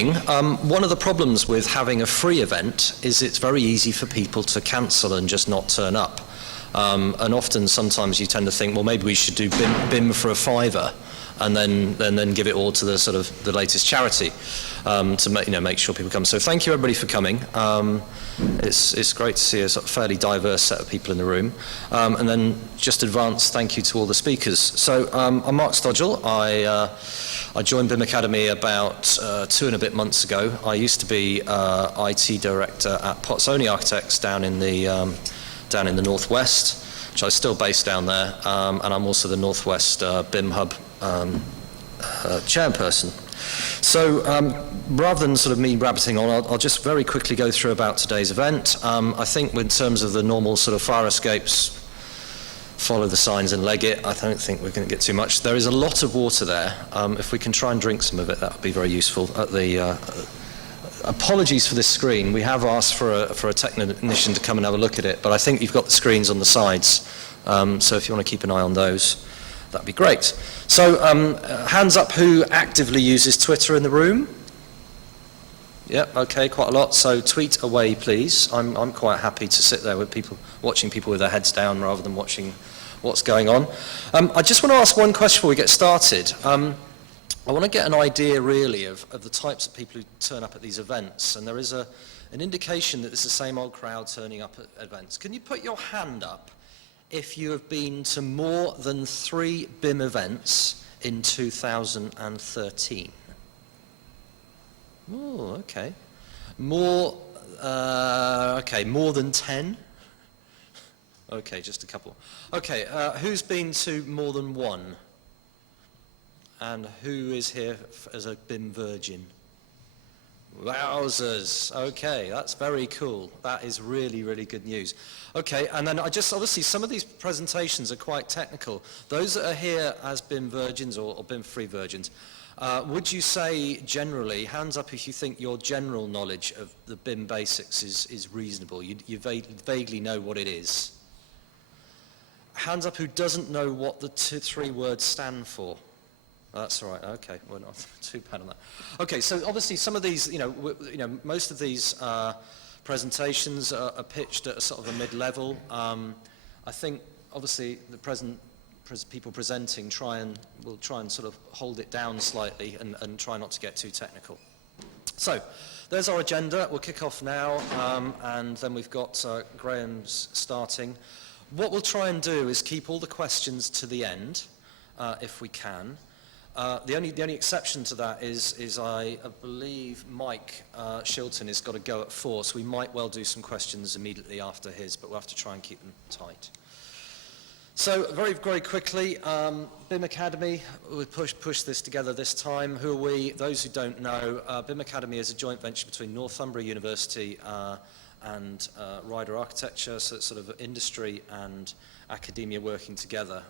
One of the problems with having a free event is it's very easy for people to cancel and just not turn up. And often, sometimes you tend to think, well, maybe we should do BIM for a £5 and then give it all to the sort of the latest charity to make sure people come. So thank you everybody for coming. It's great to see a sort of fairly diverse set of people in the room. And then just advance thank you to all the speakers. So I'm Mark Stodgell. I joined BIM Academy about 2 and a bit months ago. I used to be IT director at Pottsoni Architects down in the Northwest, which I'm still based down there, and I'm also the Northwest BIM Hub chairperson. So rather than sort of me rabbiting on, I'll just very quickly go through about today's event. I think in terms of the normal sort of fire escapes, follow the signs and leg it. I don't think we're going to get too much. There is a lot of water there. If we can try and drink some of it, that would be very useful. Apologies for this screen. We have asked for a technician to come and have a look at it, but I think you've got the screens on the sides. So if you want to keep an eye on those, that'd be great. So hands up who actively uses Twitter in the room? Yep, okay, quite a lot. So tweet away, please. I'm quite happy to sit there with people, watching people with their heads down rather than watching what's going on. I just want to ask one question before we get started. I want to get an idea really of the types of people who turn up at these events, and there is an indication that it's the same old crowd turning up at events. Can you put your hand up if you have been to more than 3 BIM events in 2013? Oh, okay. More than 10? Okay, just a couple. Okay, who's been to more than 1? And who is here as a BIM virgin? Wowzers. Okay, that's very cool. That is really, really good news. Okay, and then obviously some of these presentations are quite technical. Those that are here as BIM virgins or BIM-free virgins, would you say generally, hands up if you think your general knowledge of the BIM basics is reasonable, you vaguely know what it is? Hands up who doesn't know what the 3 words stand for? That's all right. Okay, we're not too bad on that. Okay, so obviously some of these, most of these presentations are pitched at a sort of a mid-level. I think obviously the people presenting will try and sort of hold it down slightly and try not to get too technical. So there's our agenda. We'll kick off now, and then we've got Graham's starting. What we'll try and do is keep all the questions to the end, if we can. The only exception to that is I believe Mike Shilton has got to go at 4, so we might well do some questions immediately after his, but we'll have to try and keep them tight. So very, very quickly, BIM Academy, we'll push this together this time. Who are we? Those who don't know, BIM Academy is a joint venture between Northumbria University and Ryder Architecture, so it's sort of industry and academia working together.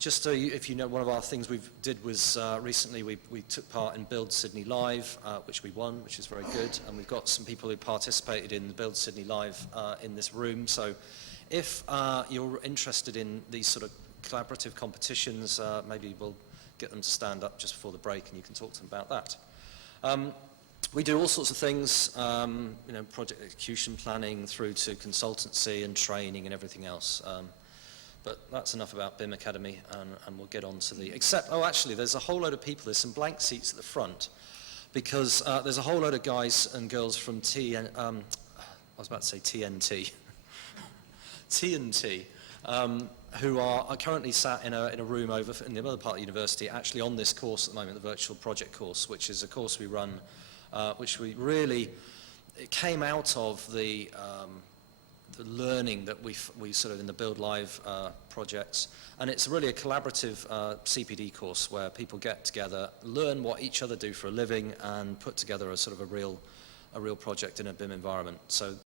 Just so if you know, one of our things we did was recently we took part in Build Sydney Live, which we won, which is very good, and we've got some people who participated in the Build Sydney Live in this room. So if you're interested in these sort of collaborative competitions, maybe we'll get them to stand up just before the break and you can talk to them about that. We do all sorts of things, project execution planning through to consultancy and training and everything else. But that's enough about BIM Academy, and we'll get on to actually, there's a whole load of people. There's some blank seats at the front, because there's a whole load of guys and girls from I was about to say TNT, TNT, who are currently sat in a room over in the other part of the university, actually on this course at the moment, the virtual project course, which is a course we run, it came out of the learning that we sort of in the Build Live projects, and it's really a collaborative CPD course where people get together, learn what each other do for a living, and put together a sort of a real project in a BIM environment. So